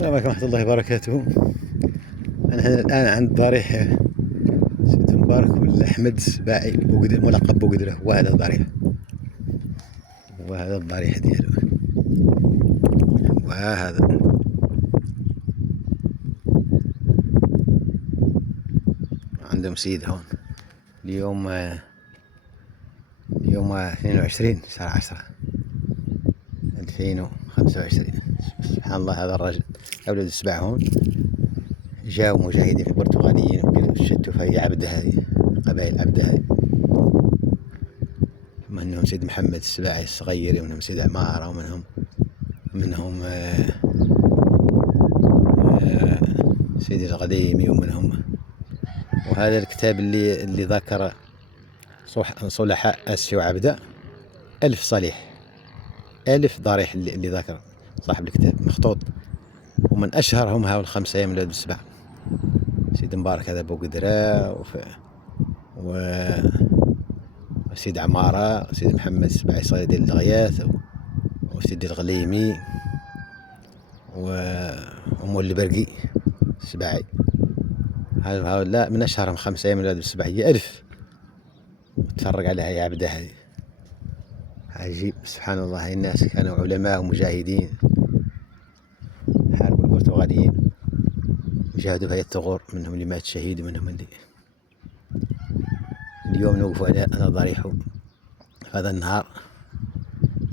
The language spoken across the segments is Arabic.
السلام عليكم ورحمة الله وبركاته. أنا هنا الآن عند ضريح سيد مبارك ولا أحمد السباعي ملقب بوقدرة. وهذا الضريح، وهذا الضريح ديالو، وهذا عندهم سيد هون. اليوم 22 شهر 10 2025. سبحان الله، هذا الرجل أولاد السباع هون جاو مجاهدين في البرتغاليين وشتوا في عبده، هذه قبائل عبده هذه، منهم سيد محمد السباعي الصغير، ومنهم سيد عمارة، ومنهم سيد الغليمي، وهذا الكتاب اللي ذكر صلحاء أسيا وعبدة 1000 صليح، 1000 ضريح اللي ذكر صاحب الكتاب مخطوط. ومن أشهرهم هؤلاء الخمسة أيام الولاد بالسبع: سيد مبارك هذا بوقدرة، وسيد عمارة، وسيد محمد السباعي صغير ديال الغياث، وسيد الغليمي، ومولي برقي السباعي. هؤلاء من أشهرهم 5 أيام الولاد بالسبع، هي 1000 تفرق عليها يا عبده هذه. عجيب، سبحان الله. هاي الناس كانوا علماء ومجاهدين، حاربوا البرتغاليين، جاهدوا في الثغور، منهم اللي مات شهيد، ومنهم اللي اليوم نوقفوا على أنا ضريح في هذا النهار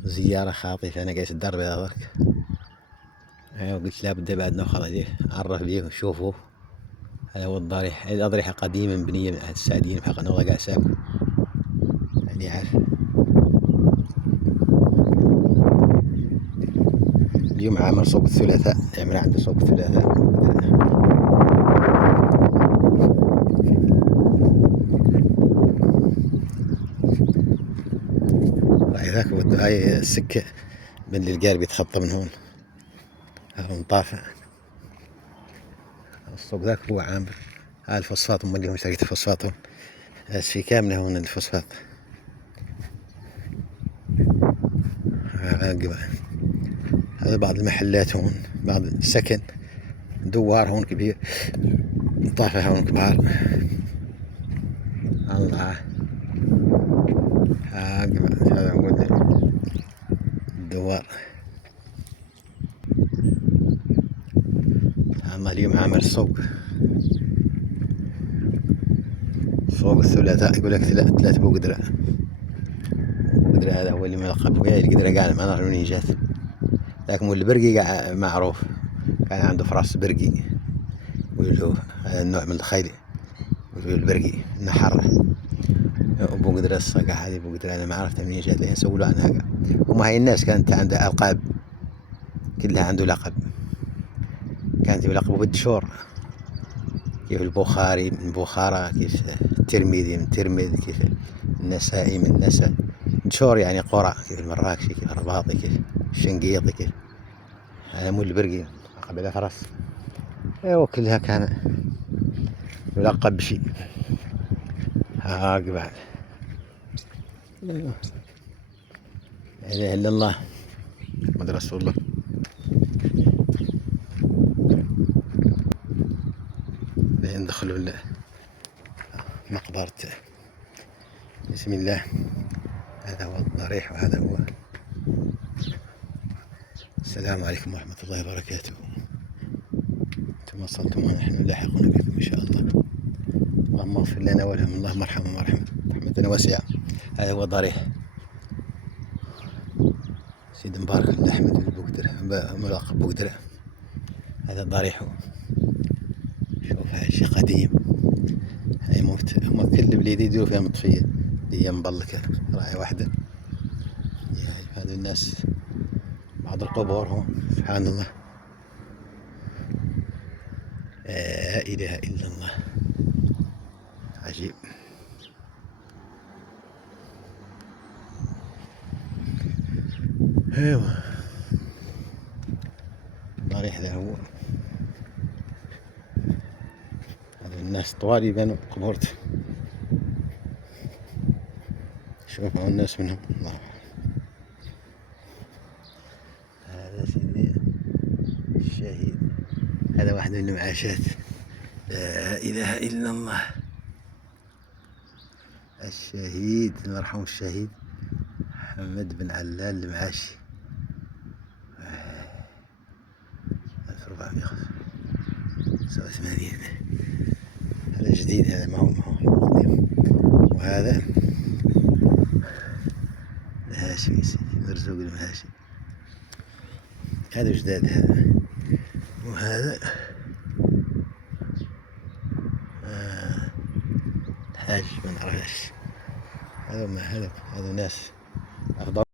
زيارة خاطفة. أنا جالس الدرب هذا درك، وقلت لابد بعد ناخذ عليه نعرف بيه ونشوفه. هذا هو الضريح. هذه الأضرحة قديمة مبنية من عهد السعديين بحق أنه قاع ساكن، يعني عارف. اليوم عامل صوب الثلاثاء، يعمل عنده صوب الثلاثاء. ذاك هاي السكة من اللي القارب يتخطى من هون، هذا مطافع. الصوب ذاك هو عامر. هاي الفوسفات، هم اللي هم شركة الفوسفات هون، في كاملة هون الفوسفات. هذا بعض المحلات هون، بعض السكن، دوار هون كبير، مطافع هون كبار. الله، هذا هو الدوار. الله، اليوم عامل سوق الثلاثاء. يقول لك 3 بوقدرة. بوقدرة هذا هو اللي ملقب به القدرة، قال ما نعرف منين جات. لكن مولي برقي معروف، كان عنده فراس برقي، ويقولوا هذا النوع من الخيل، ويقولوا البرقي نحر. بوقدرة الصقع هذه بوقدرة، أنا ما عرفت منين جات، لين سولوا عنها. وما هي الناس كانت عندها ألقاب، كلها عنده لقب. كانت يلقبوا بالدشور، كيف البخاري من بخارى، كيف الترمذي من ترمذ، كيف النسائي من نسا. دشور يعني قرى، كيف المراكشي، كيف الرباطي، كيف الشنقيطي، كيف هذا مول البرقي قبل فرس. وكلها كان يلقب بشيء. هاك بعد لا إله إلا الله محمد رسول الله. لين دخلوا مقبرة. بسم الله. هذا هو الضريح، وهذا هو. السلام عليكم ورحمة الله وبركاته. انتم وصلتم ونحن لاحقون بكم إن شاء الله. اللهم اغفر لنا ولهم، اللهم ارحمهم رحمة واسعة. هذا هو الضريح، سيد مبارك الأحمد البوقدرة، ملقب بوقدرة. هذا الضريح. شوف، هذا شيء قديم. هاي موت، هم كل بليدي يديروا فيها مطفية، اللي هي مبلكة راية واحدة. هذا الناس بعض القبور هون، سبحان الله. لا إله إلا الله، عجيب. ايوه، الضريح ذا هو. هذا الناس طوال يبانوا قبورته. شوف هون الناس منهم. الله، هذا سيدي الشهيد. هذا واحد من المعاشات. لا إله إلا الله. الشهيد المرحوم الشهيد محمد بن علال المعاشي 1485. هذا جديد، هذا ما هو قديم. وهذا الهاشمي سيدي مرزوق المهاشمي، هذا جداد هذا. وهذا الحاج ما نعرفش، هذا ناس أفضل.